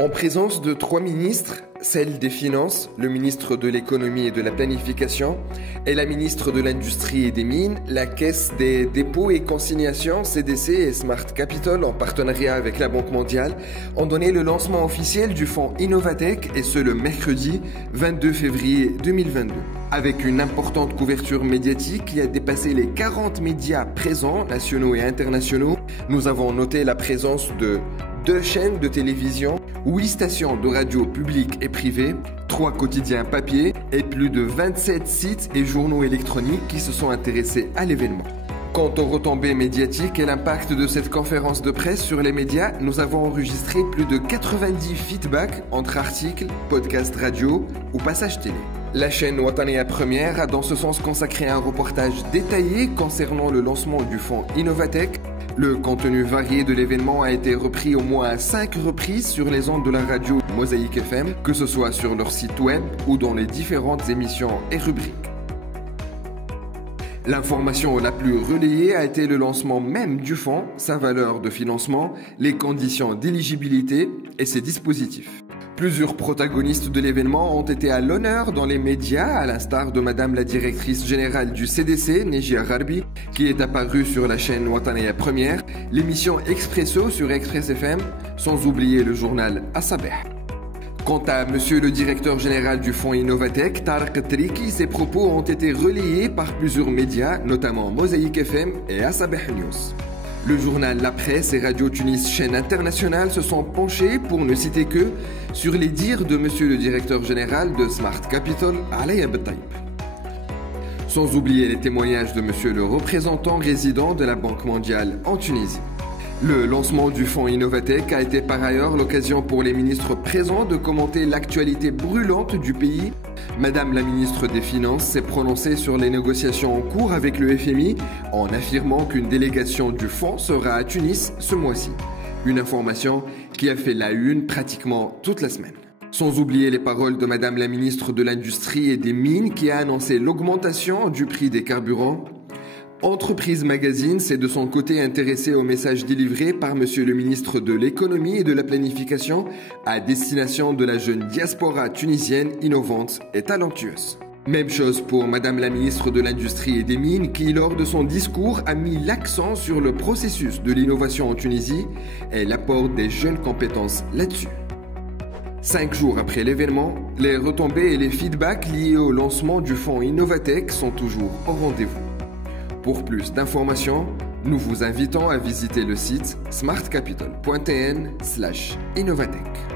En présence de 3 ministres, celle des Finances, le ministre de l'Économie et de la Planification et la ministre de l'Industrie et des Mines, la Caisse des dépôts et consignations CDC et Smart Capital en partenariat avec la Banque mondiale ont donné le lancement officiel du fonds Innovatech et ce le mercredi 22 février 2022. Avec une importante couverture médiatique qui a dépassé les 40 médias présents, nationaux et internationaux, nous avons noté la présence de 2 chaînes de télévision, 8 stations de radio publiques et privées, 3 quotidiens papier et plus de 27 sites et journaux électroniques qui se sont intéressés à l'événement. Quant aux retombées médiatiques et l'impact de cette conférence de presse sur les médias, nous avons enregistré plus de 90 feedbacks entre articles, podcasts radio ou passages télé. La chaîne Wataniya Première a dans ce sens consacré un reportage détaillé concernant le lancement du fonds Innovatech. Le contenu varié de l'événement a été repris au moins à 5 reprises sur les ondes de la radio Mosaïque FM, que ce soit sur leur site web ou dans les différentes émissions et rubriques. L'information la plus relayée a été le lancement même du fonds, sa valeur de financement, les conditions d'éligibilité et ses dispositifs. Plusieurs protagonistes de l'événement ont été à l'honneur dans les médias, à l'instar de Madame la directrice générale du CDC, Nejia Gharbi, qui est apparue sur la chaîne Wataniya Première, l'émission Expresso sur Express FM, sans oublier le journal Asabeh. Quant à Monsieur le directeur général du fonds Innovatech, Tarek Triki, ses propos ont été relayés par plusieurs médias, notamment Mosaïque FM et Asabeh News. Le journal La Presse et Radio Tunis chaîne internationale se sont penchés, pour ne citer que, sur les dires de Monsieur le directeur général de Smart Capital, Alaya Bettaib. Sans oublier les témoignages de Monsieur le représentant résident de la Banque mondiale en Tunisie. Le lancement du fonds Innovatech a été par ailleurs l'occasion pour les ministres présents de commenter l'actualité brûlante du pays. Madame la ministre des Finances s'est prononcée sur les négociations en cours avec le FMI en affirmant qu'une délégation du fonds sera à Tunis ce mois-ci. Une information qui a fait la une pratiquement toute la semaine. Sans oublier les paroles de Madame la ministre de l'Industrie et des Mines qui a annoncé l'augmentation du prix des carburants. Entreprise Magazine s'est de son côté intéressé au message délivré par Monsieur le ministre de l'Économie et de la Planification à destination de la jeune diaspora tunisienne innovante et talentueuse. Même chose pour Madame la ministre de l'Industrie et des Mines qui, lors de son discours, a mis l'accent sur le processus de l'innovation en Tunisie et l'apport des jeunes compétences là-dessus. 5 jours après l'événement, les retombées et les feedbacks liés au lancement du fonds Innovatech sont toujours au rendez-vous. Pour plus d'informations, nous vous invitons à visiter le site smartcapital.tn/innovatech.